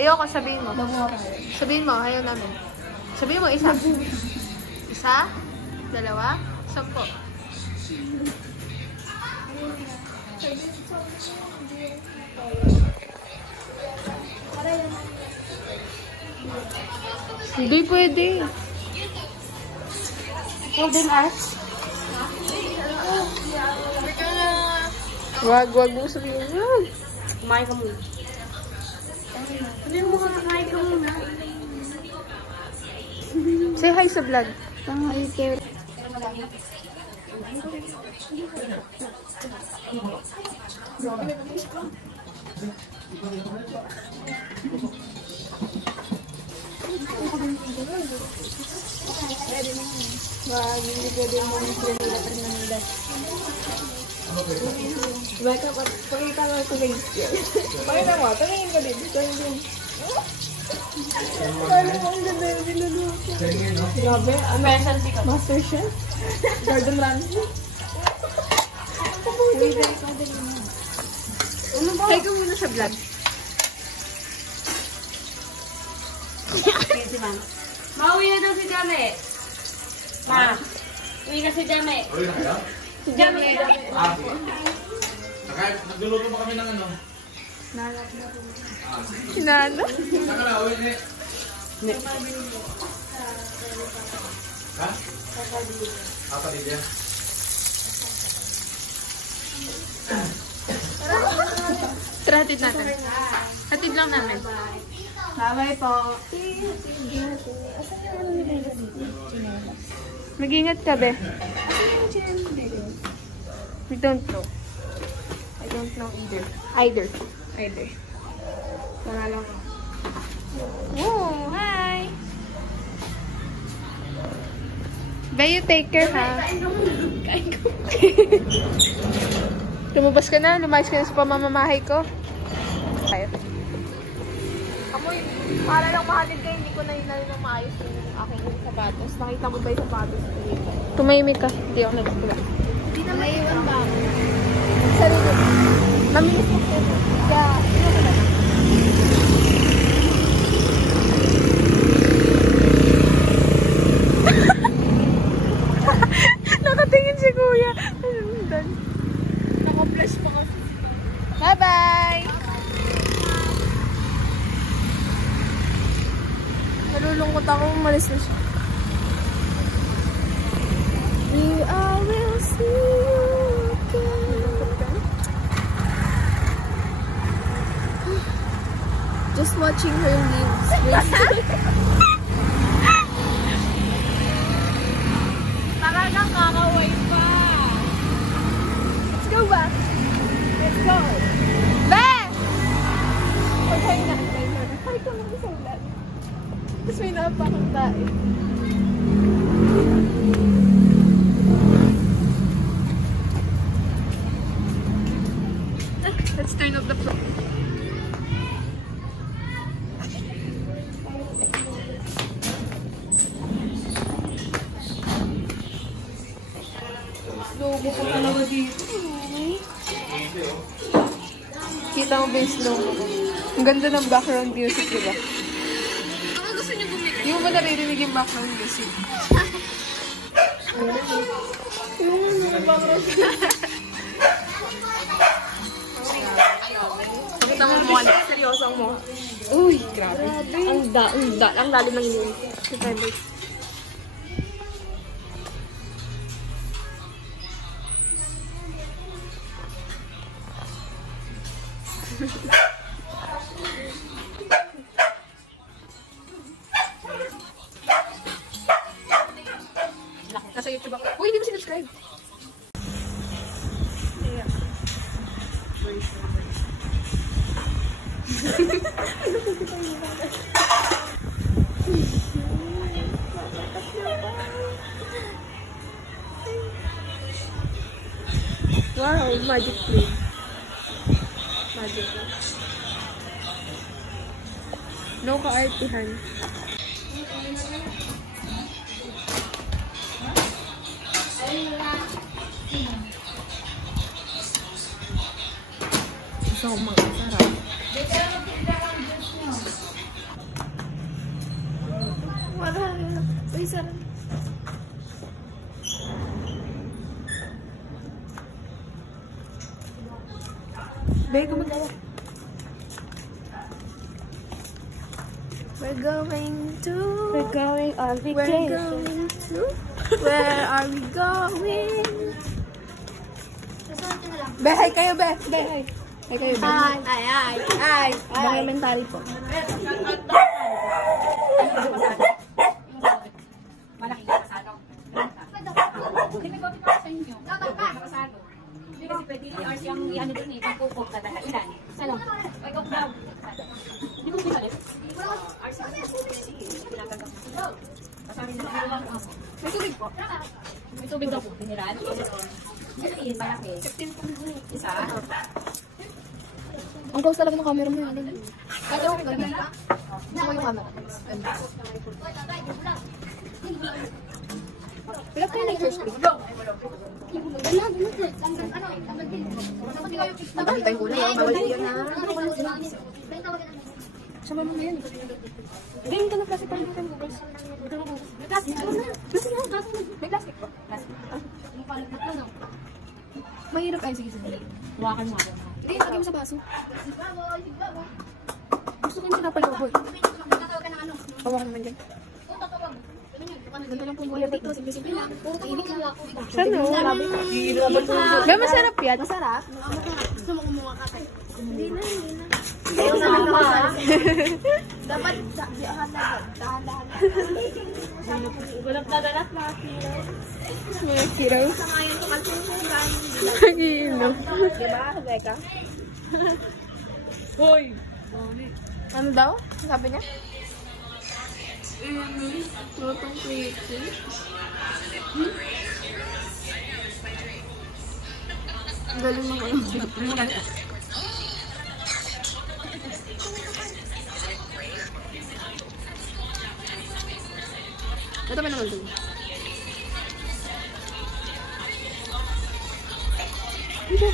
Ayoko, sabihin mo. Sabihin mo, ayaw namin. Sabihin mo, isa. Isa, dalawa, 10. Hindi pwede. Golden Arch. Wag mo sabihin. Kumain ka muna. Ano yung mga kumain ka muna? Say hi sa vlog. Hi, Kevin. Wag, hindi pwede mo yung Manila at Manila. Baka pakita mo ito guys. Pakita mo, tumingin ka din. Paano mo ang ganda yung niluluto? Grabe, ano? Master Chef? Gordon Ramsay? Take ko muna sa vlog. Mauwi na daw si Jame. Ma, uwi na si Jame. Uwi na kayo? Si Jame. Nagluluto pa kami ng ano? Sinano? Saka na, uwi na. Ha? Kapatid yan. Tara, hatid natin. Hatid lang namin. Bye-bye po. Mag-ingat ka, be. We don't know. I don't know either. Either. Wala lang. Oh, hi! Be, you take care, ha? Kain ko. Lumabas ka na? Lumayas ka na sa pamamamahay ko? Tayo. Amoy, para lang mahalin kayo, hindi ko na inalin ng maayos yung aking sapatos. Nakita mo ba yung sapatos ko? Tumahimik ka. Hindi ako nagpula. Hindi na maiwan ba ako? Sarili. Naminis mo ko. Kaya, ano ka na? Nakatingin si kuya. Naka-flash pa kasi. Bye-bye! Nalulungkot ako. Umalis na siya. We all will see you again. Just watching her leaves. Talagang kakaway pa. Let's go back. Let's go. Be! Paghay na. Paghay ko lang isang vlog. Tapos may napakang tae. Let's turn off the floor. Logo ko talaga dito. Kita mo ba yung slow mo? Ang ganda ng background music, diba? Ano gusto niyo bumili? Hindi mo ba naririnig yung background music? Yung background music. Pakita mo mo ano. Seryoso mo. Uy, grabe. Ang lalim ng yun. Nasa YouTube ako. Uy, hindi mo sinubscribe. Yeah. Wow, magic flame. Magic. No ka-artihan. Gusto ko makasarap. Bego magawa. We're going on vacation. Where are we going? Be, hi kayo, be. Be, hi. Hi kayo, be. Hi. Bang elementary po. Malaki yung pasado. Hindi may copy pa sa inyo. Pasado. Hindi kasi pwede ni Ars yung ano dun eh. Pagkukog na talaga. Ilan? Salo. Pagkukog daw. Hindi ko pinalit. Ars yung may tubig po. May tubig daw po. Piniran. Malaki. Malaki. 15 isa. Ang close talaga ng camera mo yun. Kaya ako ganyan. Gusto ko yung camera. Wala kayo na yung screen. Nakakita yung ulo. Bawal yun na. Sabay mo na yan. Game ka na plastic pa rin ka mo. May plastic ko na. May plastic po. Mahirap ay sige. Huwakan mo ako. Hindi, lagay mo sa baso. Gusto ko yung sinapay ko, boy. Hawakan naman dyan. Ganda lang po mo dito. Simple-simple lang. Saan o? Ba, masarap yan? Masarap? Gusto mo kumuha ka tayo? Hindi na. Ayaw na ako. Dapat, dahan-dahan. Gulap na dalat na. Mga kiraw. Samayan ko kasi Pag-iino. diba? Beka? Hoy! Ano daw? Sabi niya? Lutong pretty. Ang galing ng ano. Ito ba naman doon? Ito.